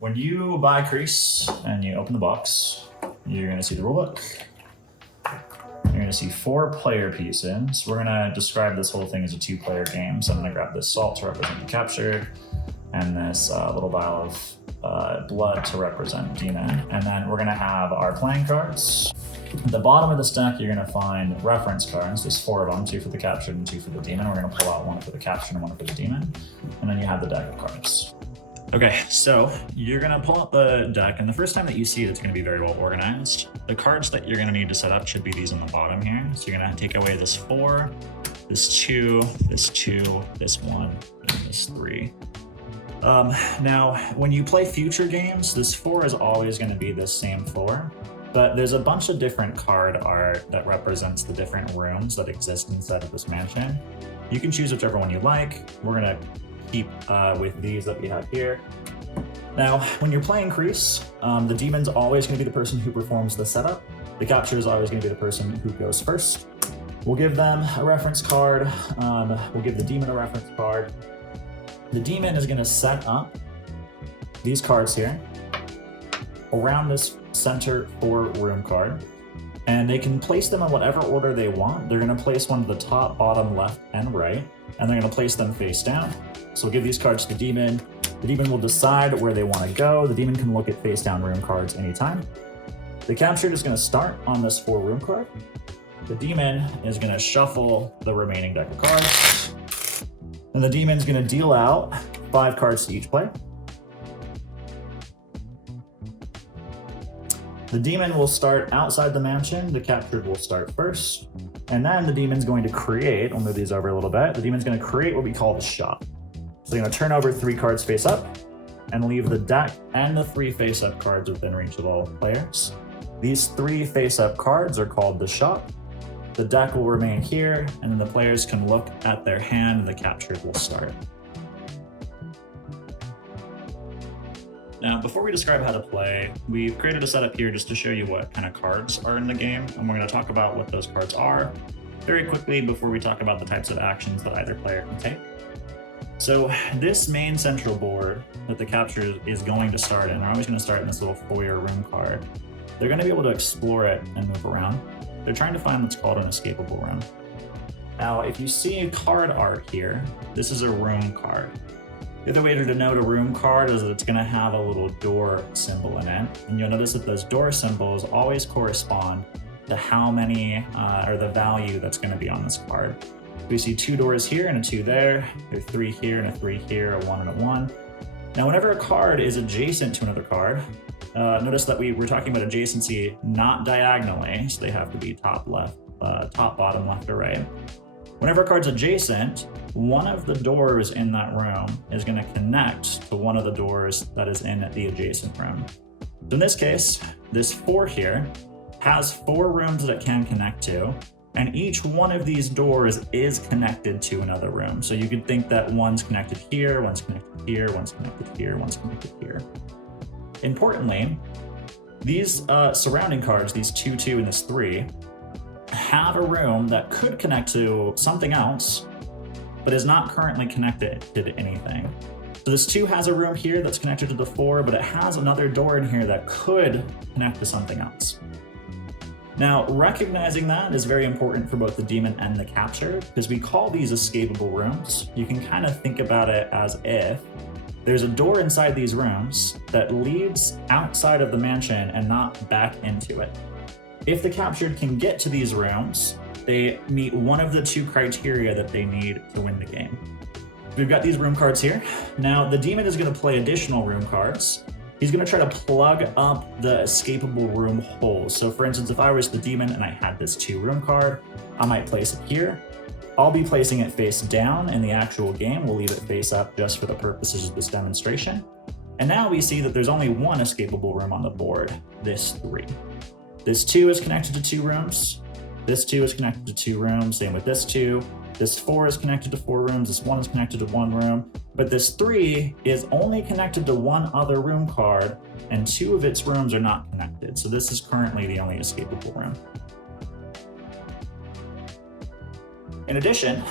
When you buy Crease and you open the box, you're going to see the rulebook. You're going to see 4 player pieces. We're going to describe this whole thing as a 2-player game. So I'm going to grab this salt to represent the capture, and this little vial of blood to represent demon. And then we're going to have our playing cards. At the bottom of this deck, you're going to find reference cards. There's 4 of them, 2 for the captured and 2 for the demon. We're going to pull out 1 for the captured and 1 for the demon. And then you have the deck of cards. Okay, so you're gonna pull out the deck, and the first time that you see it, it's gonna be very well organized. The cards that you're gonna need to set up should be these on the bottom here. So you're gonna take away this 4, this 2, this 2, this 1, and this 3. Now, when you play future games, this 4 is always gonna be this same 4, but there's a bunch of different card art that represents the different rooms that exist inside of this mansion. You can choose whichever one you like. We're gonna keep with these that we have here. Now, when you're playing Crease, the demon's always going to be the person who performs the setup. The capture is always going to be the person who goes first. We'll give them a reference card. We'll give the demon a reference card. The demon is going to set up these cards here around this center 4 room card, and they can place them in whatever order they want. They're going to place one to the top, bottom, left, and right, and they're going to place them face down. So we'll give these cards to the demon. The demon will decide where they want to go. The demon can look at face down room cards anytime. The captured is going to start on this 4 room card. The demon is going to shuffle the remaining deck of cards. And the demon is going to deal out 5 cards to each player. The demon will start outside the mansion. The captured will start first. And then the demon's going to create, I'll move these over a little bit. The demon's going to create what we call the shop. So they're going to turn over 3 cards face up and leave the deck and the 3 face-up cards within reach of all players. These 3 face-up cards are called the shop. The deck will remain here, and then the players can look at their hand and the captured will start. Now, before we describe how to play, we've created a setup here just to show you what kind of cards are in the game, and we're going to talk about what those cards are very quickly before we talk about the types of actions that either player can take. So this main central board that the capture is going to start in, they're always going to start in this little foyer room card. They're going to be able to explore it and move around. They're trying to find what's called an escapable room. Now, if you see card art here, this is a room card. The other way to denote a room card is that it's going to have a little door symbol in it. And you'll notice that those door symbols always correspond to how many, or the value that's going to be on this card. We see 2 doors here and a 2 there. There are 3 here and a 3 here, a 1 and a 1. Now, whenever a card is adjacent to another card, notice that we're talking about adjacency, not diagonally, so they have to be top, bottom, left, or right. Whenever a card's adjacent, one of the doors in that room is going to connect to one of the doors that is in the adjacent room. So in this case, this 4 here has 4 rooms that it can connect to, and each one of these doors is connected to another room. So you could think that one's connected here, one's connected here, one's connected here, one's connected here. Importantly, these surrounding cards, these 2, 2, and this 3, have a room that could connect to something else, but is not currently connected to anything. So this 2 has a room here that's connected to the 4, but it has another door in here that could connect to something else. Now, recognizing that is very important for both the demon and the captured, because we call these escapable rooms. You can kind of think about it as if there's a door inside these rooms that leads outside of the mansion and not back into it. If the captured can get to these rooms, they meet one of the 2 criteria that they need to win the game. We've got these room cards here. Now, the demon is going to play additional room cards. He's going to try to plug up the escapable room holes. So for instance, if I was the demon and I had this 2 room card, I might place it here. I'll be placing it face down in the actual game. We'll leave it face up just for the purposes of this demonstration. And now we see that there's only 1 escapable room on the board, this 3. This 2 is connected to 2 rooms. This 2 is connected to 2 rooms, same with this 2. This 4 is connected to 4 rooms, this 1 is connected to 1 room, but this 3 is only connected to 1 other room card, and 2 of its rooms are not connected. So this is currently the only escapable room. In addition,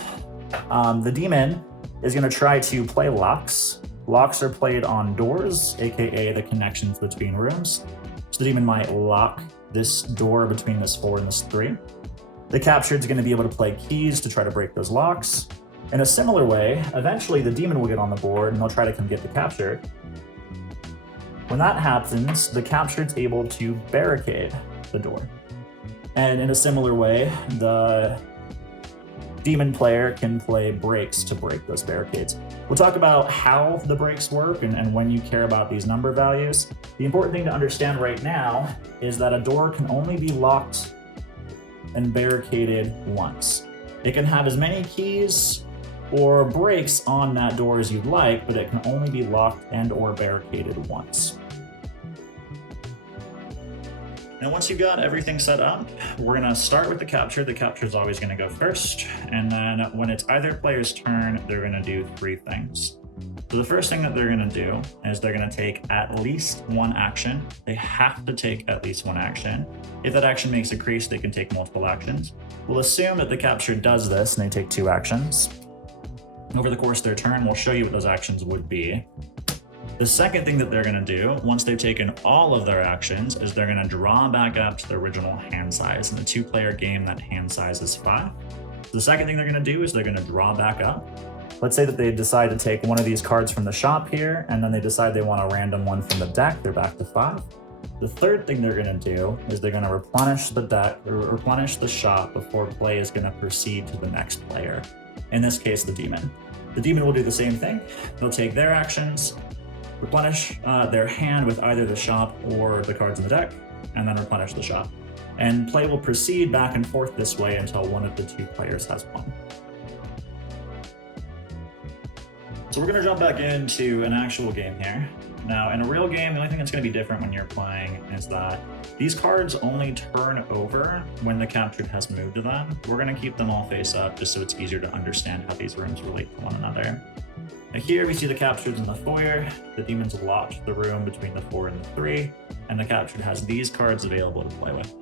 the demon is going to try to play locks Locks are played on doors, aka the connections between rooms. So the demon might lock this door between this 4 and this 3. The captured is going to be able to play keys to try to break those locks. In a similar way, eventually the demon will get on the board and they'll try to come get the captured. When that happens, the captured's able to barricade the door. And in a similar way, the demon player can play breaks to break those barricades. We'll talk about how the breaks work and when you care about these number values. The important thing to understand right now is that a door can only be locked and barricaded once. It can have as many keys or breaks on that door as you'd like, but it can only be locked and or barricaded once. Now, once you've got everything set up, we're gonna start with the capture. The capture is always gonna go first. And then when it's either player's turn, they're gonna do 3 things. So the first thing that they're gonna do is they're gonna take at least 1 action. They have to take at least 1 action. If that action makes a crease, they can take multiple actions. We'll assume that the capture does this and they take 2 actions. Over the course of their turn, we'll show you what those actions would be. The second thing that they're going to do, once they've taken all of their actions, is they're going to draw back up to the original hand size. In the 2-player game, that hand size is 5. The second thing they're going to do is they're going to draw back up. Let's say that they decide to take one of these cards from the shop here, and then they decide they want a random one from the deck. They're back to 5. The third thing they're going to do is they're going to replenish the deck or replenish the shop before play is going to proceed to the next player. In this case, the demon. The demon will do the same thing. They'll take their actions, replenish their hand with either the shop or the cards in the deck, and then replenish the shop. And play will proceed back and forth this way until one of the 2 players has won. So we're going to jump back into an actual game here. Now, in a real game, the only thing that's going to be different when you're playing is that these cards only turn over when the captured has moved to them. We're going to keep them all face up just so it's easier to understand how these rooms relate to one another. Now here we see the captured in the foyer. The demon's locked the room between the 4 and the 3, and the captured has these cards available to play with.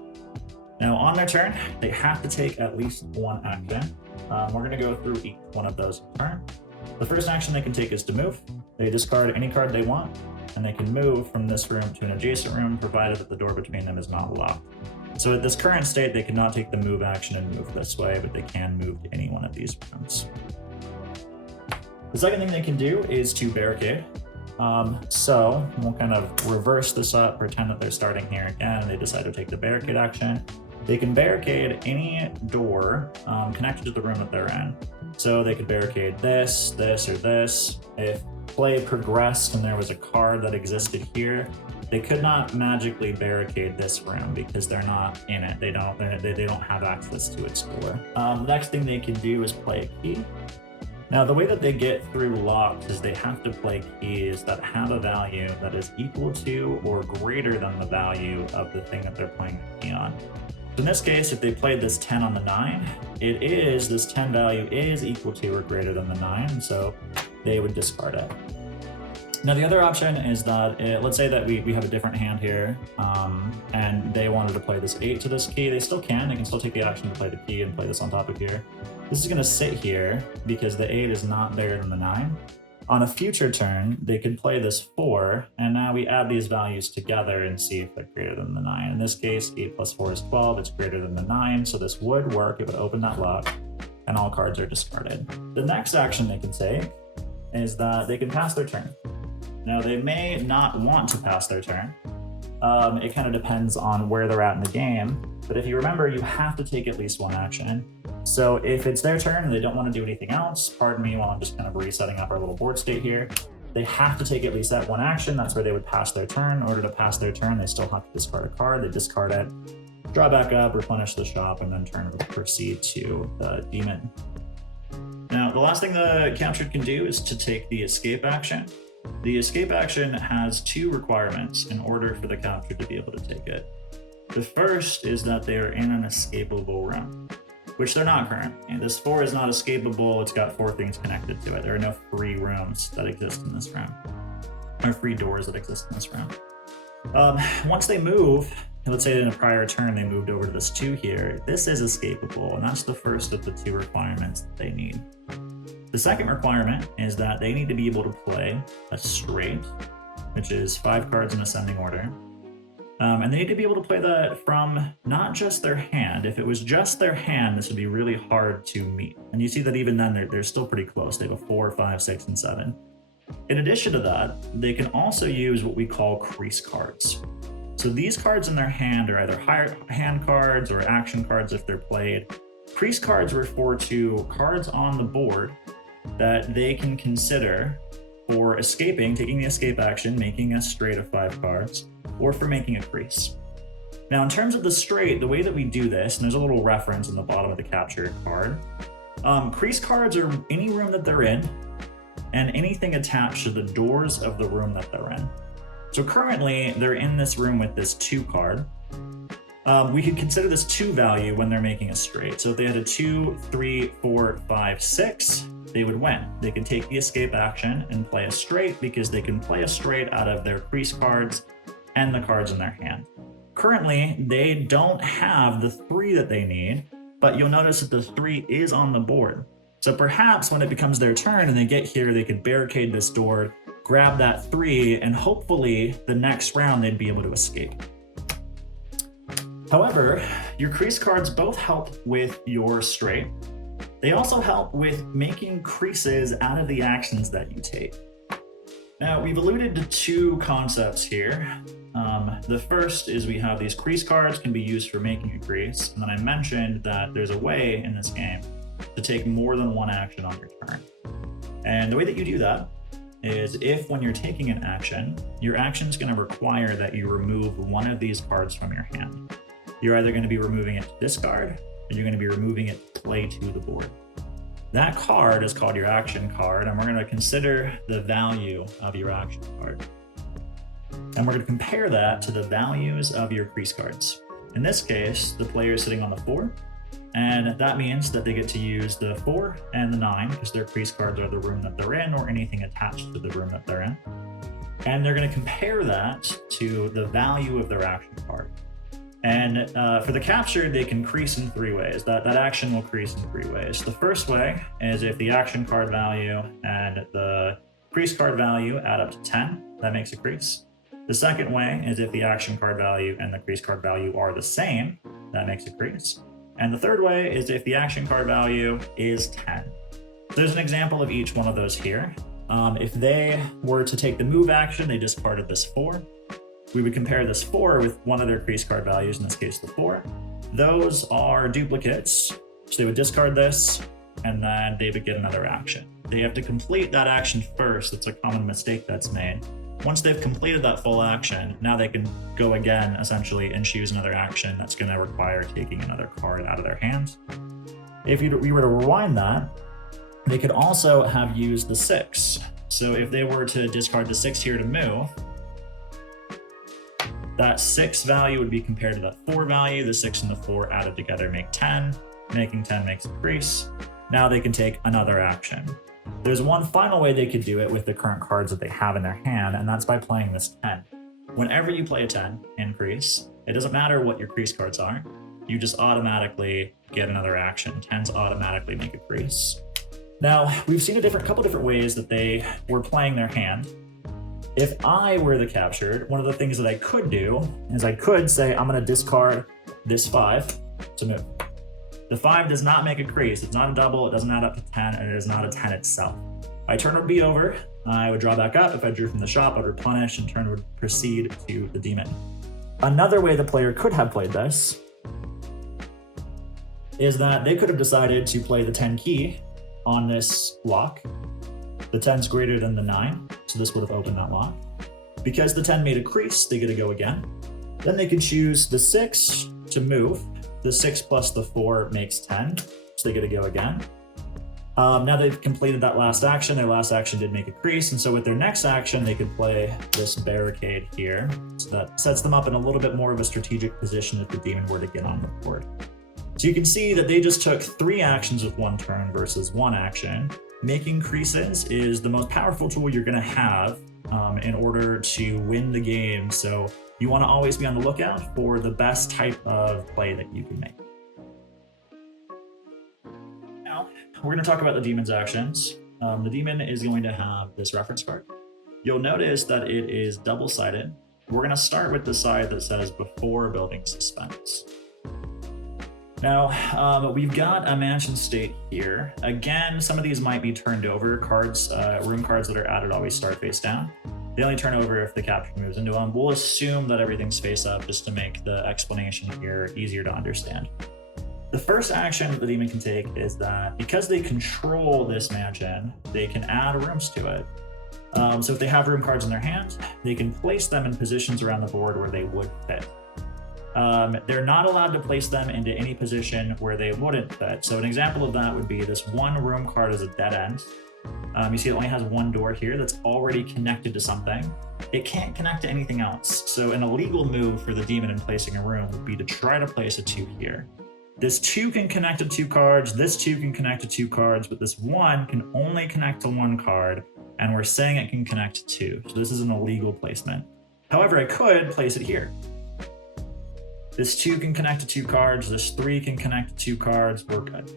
Now on their turn, they have to take at least 1 action. We're going to go through each one of those in turn. The first action they can take is to move. They discard any card they want, and they can move from this room to an adjacent room, provided that the door between them is not locked. So at this current state, they cannot take the move action and move this way, but they can move to any one of these rooms. The second thing they can do is to barricade. So we'll kind of reverse this up, pretend that they're starting here again, and they decide to take the barricade action. They can barricade any door connected to the room that they're in. So they could barricade this, this, or this. If play progressed and there was a card that existed here, they could not magically barricade this room because they're not in it. They don't have access to its door. Next thing they can do is play a key. Now, the way that they get through locks is they have to play keys that have a value that is equal to or greater than the value of the thing that they're playing the key on. So in this case, if they played this 10 on the 9, this 10 value is equal to or greater than the 9, so they would discard it. Now, the other option is that, let's say that we have a different hand here, and they wanted to play this 8 to this key. They still can. They can still take the action to play the key and play this on top of here. This is going to sit here because the 8 is not bigger than the 9. On a future turn, they could play this 4, and now we add these values together and see if they're greater than the 9. In this case, 8 plus 4 is 12. It's greater than the 9, so this would work. It would open that lock, and all cards are discarded. The next action they can take is that they can pass their turn. Now, they may not want to pass their turn. It kind of depends on where they're at in the game, but if you remember, you have to take at least 1 action. So if it's their turn and they don't want to do anything else, pardon me while I'm just kind of resetting up our little board state here, they have to take at least that 1 action. That's where they would pass their turn. In order to pass their turn, they still have to discard a card. They discard it, draw back up, replenish the shop, and then turn will proceed to the demon. Now, the last thing the captured can do is to take the escape action. The escape action has 2 requirements in order for the captured to be able to take it. The first is that they are in an escapable room, which they're not currently. This 4 is not escapable. It's got 4 things connected to it. There are no free rooms that exist in this room, or free doors that exist in this room. Once they move, let's say in a prior turn they moved over to this 2 here, this is escapable, and that's the first of the 2 requirements that they need. The second requirement is that they need to be able to play a straight, which is 5 cards in ascending order. And they need to be able to play that from not just their hand. If it was just their hand, this would be really hard to meet. And you see that even then, they're still pretty close. They have a 4, 5, 6, and 7. In addition to that, they can also use what we call crease cards. So these cards in their hand are either hand cards or action cards if they're played. Crease cards refer to cards on the board that they can consider for escaping, taking the escape action, making a straight of 5 cards, or for making a crease. Now, in terms of the straight, the way that we do this, and there's a little reference in the bottom of the captured card, crease cards are any room that they're in and anything attached to the doors of the room that they're in. So currently, they're in this room with this 2 card. We could consider this 2 value when they're making a straight. So if they had a 2, 3, 4, 5, 6, they would win. They can take the escape action and play a straight because they can play a straight out of their crease cards and the cards in their hand. Currently, they don't have the 3 that they need, but you'll notice that the 3 is on the board. So perhaps when it becomes their turn and they get here, they could barricade this door, grab that 3, and hopefully the next round they'd be able to escape. However, your crease cards both help with your straight. They also help with making creases out of the actions that you take. Now, we've alluded to 2 concepts here. The first is we have these crease cards can be used for making a crease, and then I mentioned that there's a way in this game to take more than 1 action on your turn. And the way that you do that is if when you're taking an action, your action is going to require that you remove one of these cards from your hand. You're either going to be removing it to discard, or you're going to be removing it to play to the board. That card is called your action card, and we're going to consider the value of your action card. And we're going to compare that to the values of your crease cards. In this case, the player is sitting on the 4, and that means that they get to use the 4 and the 9 because their crease cards are the room that they're in or anything attached to the room that they're in. And they're going to compare that to the value of their action card. And for the captured, they can crease in 3 ways. That action will crease in 3 ways. The first way is if the action card value and the crease card value add up to 10, that makes a crease. The second way is if the action card value and the crease card value are the same, that makes a crease. And the third way is if the action card value is 10. There's an example of each one of those here. If they were to take the move action, they discarded this 4. We would compare this 4 with one of their crease card values, in this case the 4. Those are duplicates, so they would discard this, and then they would get another action. They have to complete that action first. It's a common mistake that's made. Once they've completed that full action, now they can go again, essentially, and choose another action that's going to require taking another card out of their hands. If we were to rewind that, they could also have used the 6. So if they were to discard the 6 here to move, that 6 value would be compared to that 4 value. The 6 and the 4 added together make 10. Making 10 makes a crease. Now they can take another action. There's one final way they could do it with the current cards that they have in their hand, and that's by playing this 10. Whenever you play a 10 in crease, it doesn't matter what your crease cards are. You just automatically get another action. 10s automatically make a crease. Now, we've seen a couple different ways that they were playing their hand. If I were the captured, one of the things that I could do is I could say, I'm going to discard this 5 to move. The 5 does not make a crease. It's not a double. It doesn't add up to 10, and it is not a 10 itself. My turn would be over. I would draw back up. If I drew from the shop, I'd replenish, and turn would proceed to the demon. Another way the player could have played this is that they could have decided to play the 10 key on this lock. The 10's greater than the 9, so this would have opened that lock. Because the 10 made a crease, they get to go again. Then they could choose the 6 to move. The 6 plus the 4 makes 10, so they get to go again. Now they've completed that last action. Their last action did make a crease, and so with their next action, they could play this barricade here. So that sets them up in a little bit more of a strategic position if the demon were to get on the board. So you can see that they just took 3 actions with 1 turn versus 1 action. Making creases is the most powerful tool you're going to have in order to win the game. So you want to always be on the lookout for the best type of play that you can make. Now, we're going to talk about the demon's actions. the demon is going to have this reference card. You'll notice that it is double-sided. We're going to start with the side that says before building suspense. Now, we've got a mansion state here. Again, some of these might be turned over cards. Room cards that are added always start face down. They only turn over if the capture moves into them. We'll assume that everything's face up just to make the explanation here easier to understand. The first action that the demon can take is that because they control this mansion, they can add rooms to it. So if they have room cards in their hand, they can place them in positions around the board where they would fit. They're not allowed to place them into any position where they wouldn't fit. So an example of that would be this one room card is a dead end. You see it only has one door here that's already connected to something. It can't connect to anything else. So an illegal move for the demon in placing a room would be to try to place a 2 here. This 2 can connect to 2 cards, this 2 can connect to 2 cards, but this 1 can only connect to 1 card, and we're saying it can connect to 2. So this is an illegal placement. However, I could place it here. This 2 can connect to 2 cards, this 3 can connect to 2 cards, we're good.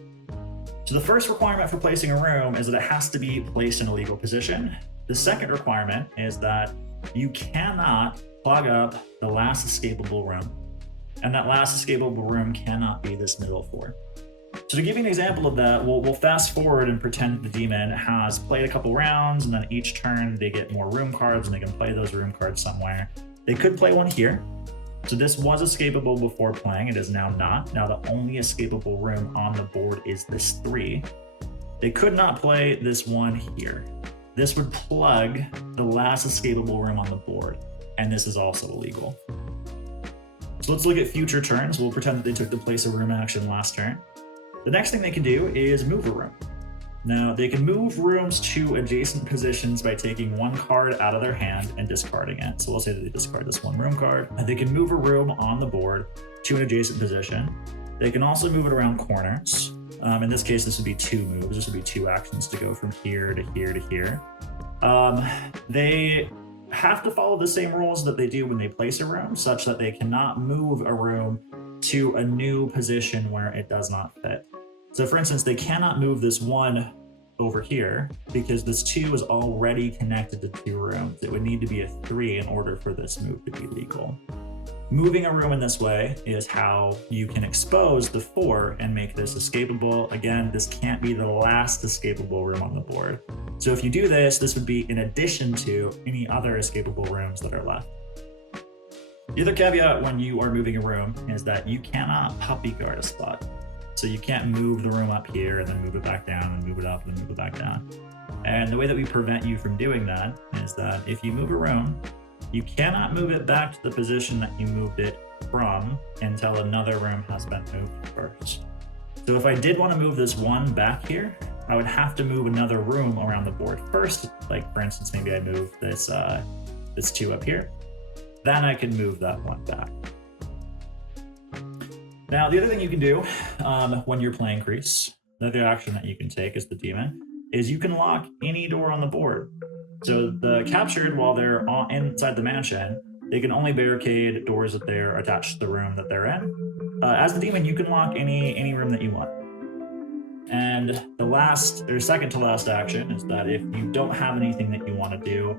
So the first requirement for placing a room is that it has to be placed in a legal position. The second requirement is that you cannot plug up the last escapable room. And that last escapable room cannot be this middle 4. So to give you an example of that, we'll fast forward and pretend that the demon has played a couple rounds, and then each turn they get more room cards and they can play those room cards somewhere. They could play one here. So this was escapable before playing, it is now not. Now the only escapable room on the board is this 3. They could not play this 1 here. This would plug the last escapable room on the board, and this is also illegal. So let's look at future turns. We'll pretend that they took the place of room action last turn. The next thing they can do is move a room. Now, they can move rooms to adjacent positions by taking 1 card out of their hand and discarding it. So we'll say that they discard this 1 room card. And they can move a room on the board to an adjacent position. They can also move it around corners. In this case, this would be 2 moves. This would be 2 actions to go from here to here to here. They have to follow the same rules that they do when they place a room, such that they cannot move a room to a new position where it does not fit. So for instance, they cannot move this 1 over here because this 2 is already connected to 2 rooms. It would need to be a 3 in order for this move to be legal. Moving a room in this way is how you can expose the 4 and make this escapable. Again, this can't be the last escapable room on the board. So if you do this, this would be in addition to any other escapable rooms that are left. The other caveat when you are moving a room is that you cannot puppy guard a spot. So you can't move the room up here and then move it back down and move it up and then move it back down. And the way that we prevent you from doing that is that if you move a room, you cannot move it back to the position that you moved it from until another room has been moved first. So if I did want to move this 1 back here, I would have to move another room around the board first. Like for instance, maybe I move this 2 up here. Then I can move that 1 back. Now, the other thing you can do when you're playing Crease, the other action that you can take as the demon, is you can lock any door on the board. So the captured, while they're inside the mansion, they can only barricade doors that they're attached to the room that they're in. As the demon, you can lock any room that you want. And the last, or second to last action is that if you don't have anything that you want to do,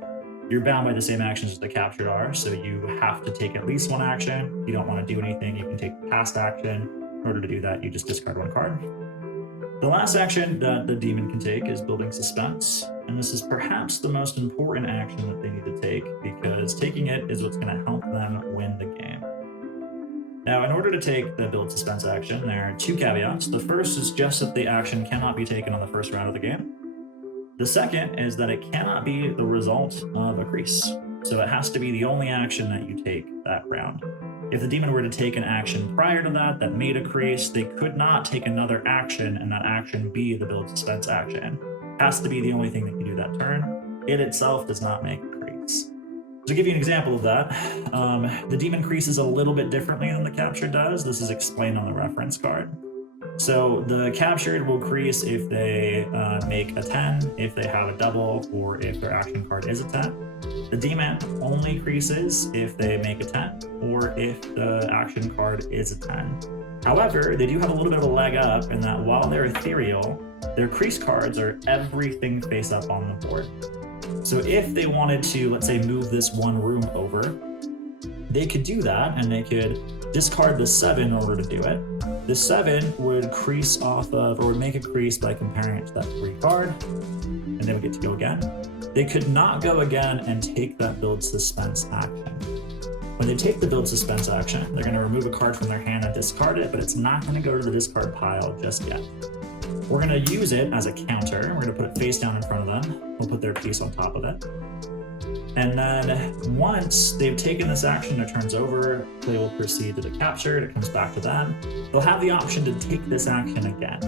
you're bound by the same actions as the captured are, so you have to take at least 1 action. If you don't want to do anything, you can take the past action. In order to do that, you just discard 1 card. The last action that the demon can take is building suspense, and this is perhaps the most important action that they need to take, because taking it is what's going to help them win the game. Now, in order to take the build suspense action, there are 2 caveats. The first is just that the action cannot be taken on the first round of the game. The second is that it cannot be the result of a crease. So it has to be the only action that you take that round. If the demon were to take an action prior to that made a crease, they could not take another action and that action be the build suspense action. It has to be the only thing that you do that turn. It itself does not make a crease. To give you an example of that, the demon creases a little bit differently than the captured does. This is explained on the reference card. So the captured will crease if they make a 10, if they have a double, or if their action card is a 10. The demon only creases if they make a 10, or if the action card is a 10. However, they do have a little bit of a leg up in that while they're ethereal, their Crease cards are everything face up on the board. So if they wanted to, let's say, move this one room over, they could do that, and they could discard the 7 in order to do it. The 7 would crease off of, or would make a crease by comparing it to that 3 card, and they would get to go again. They could not go again and take that build suspense action. When they take the build suspense action, they're going to remove a card from their hand and discard it, but it's not going to go to the discard pile just yet. We're going to use it as a counter. We're going to put it face down in front of them. We'll put their piece on top of it. And then once they've taken this action, their turn's over, they will proceed to the capture. It comes back to them. They'll have the option to take this action again.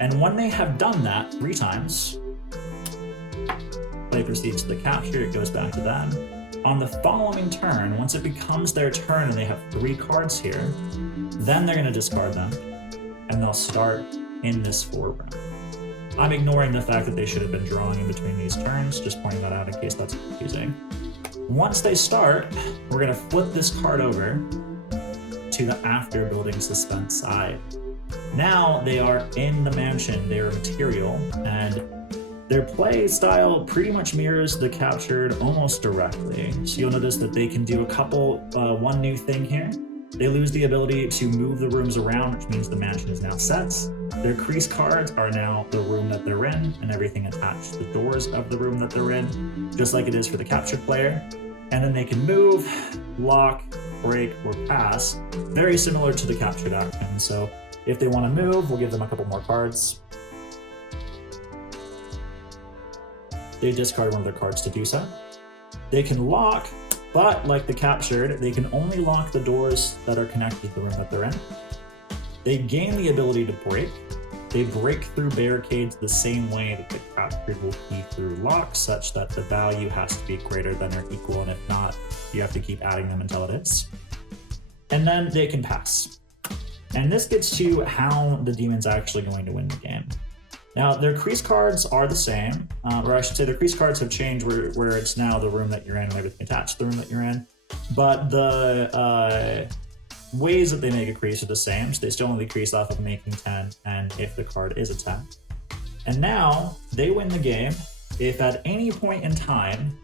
And when they have done that 3 times, play proceeds to the capture, it goes back to them. On the following turn, once it becomes their turn and they have 3 cards here, then they're going to discard them, and they'll start in this foreground. I'm ignoring the fact that they should have been drawing in between these turns, just pointing that out in case that's confusing. Once they start, we're going to flip this card over to the after building suspense side. Now they are in the mansion, they are material, and their play style pretty much mirrors the captured almost directly. So you'll notice that they can do one new thing here. They lose the ability to move the rooms around, which means the mansion is now set. Their Crease cards are now the room that they're in, and everything attached to the doors of the room that they're in, just like it is for the captured player. And then they can move, lock, break, or pass, very similar to the captured action. So if they want to move, we'll give them a couple more cards. They discard one of their cards to do so. They can lock, but like the captured, they can only lock the doors that are connected to the room that they're in. They gain the ability to break. They break through barricades the same way that the captured will key through locks, such that the value has to be greater than or equal, and if not, you have to keep adding them until it is. And then they can pass. And this gets to how the demon's actually going to win the game. Now, their Crease cards are the same, or I should say their Crease cards have changed where it's now the room that you're in and everything attached to the room that you're in. But the ways that they make a crease are the same, so they still only crease off of making 10, and if the card is a 10. And now, they win the game if at any point in time,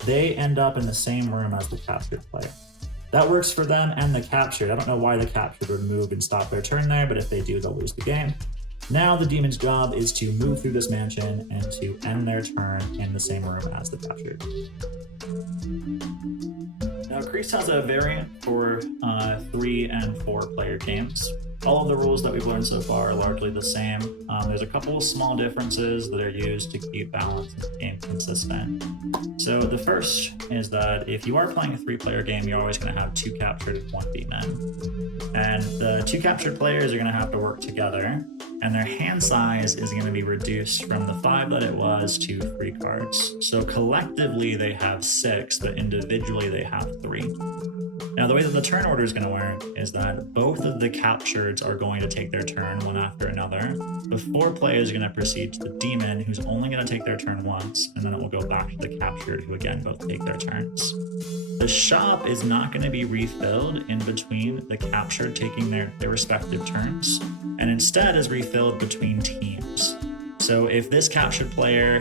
they end up in the same room as the captured player. That works for them and the captured. I don't know why the captured would move and stop their turn there, but if they do, they'll lose the game. Now the demon's job is to move through this mansion and to end their turn in the same room as the captured. Now Crease has a variant for 3 and 4 player games. All of the rules that we've learned so far are largely the same. There's a couple of small differences that are used to keep balance and the game consistent. So the first is that if you are playing a 3-player game, you're always going to have 2 captured and 1 demon. And the 2 captured players are going to have to work together, and their hand size is going to be reduced from the 5 that it was to 3 cards. So collectively they have 6, but individually they have 3. Now, the way that the turn order is going to work is that both of the captureds are going to take their turn one after another. The 4 players are going to proceed to the demon, who's only going to take their turn once, and then it will go back to the captured, who again both take their turns. The shop is not going to be refilled in between the captured taking their respective turns, and instead is refilled between teams. So if this captured player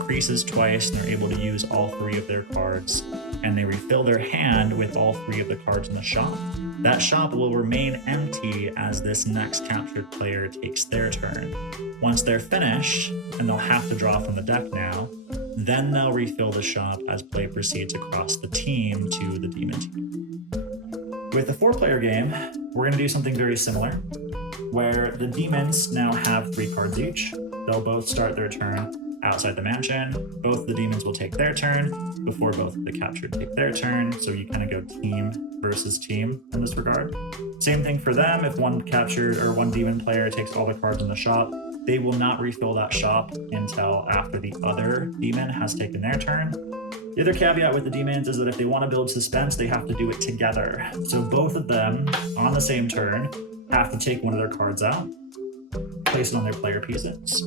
creases twice and they're able to use all 3 of their cards, and they refill their hand with all 3 of the cards in the shop, that shop will remain empty as this next captured player takes their turn. Once they're finished, and they'll have to draw from the deck now, then they'll refill the shop as play proceeds across the team to the demon team. With the 4-player game, we're going to do something very similar, where the demons now have 3 cards each. They'll both start their turn outside the mansion. Both the demons will take their turn before both of the captured take their turn, so you kind of go team versus team in this regard. Same thing for them. If one captured or one demon player takes all the cards in the shop, they will not refill that shop until after the other demon has taken their turn. The other caveat with the demons is that if they want to build suspense, they have to do it together. So both of them on the same turn have to take one of their cards out. place it on their player pieces,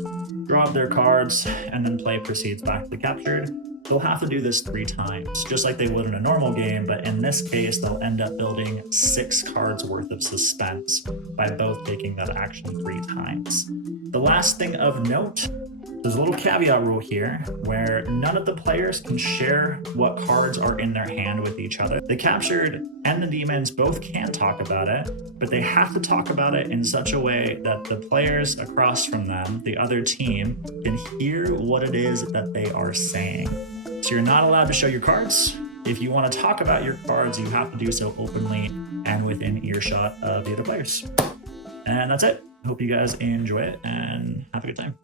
draw up their cards, and then play proceeds back to the captured. They'll have to do this 3 times, just like they would in a normal game, but in this case, they'll end up building 6 cards worth of suspense by both taking that action 3 times. The last thing of note, there's a little caveat rule here where none of the players can share what cards are in their hand with each other. The captured and the demons both can talk about it, but they have to talk about it in such a way that the players across from them, the other team, can hear what it is that they are saying. So you're not allowed to show your cards. If you want to talk about your cards, you have to do so openly and within earshot of the other players. And that's it. Hope you guys enjoy it and have a good time.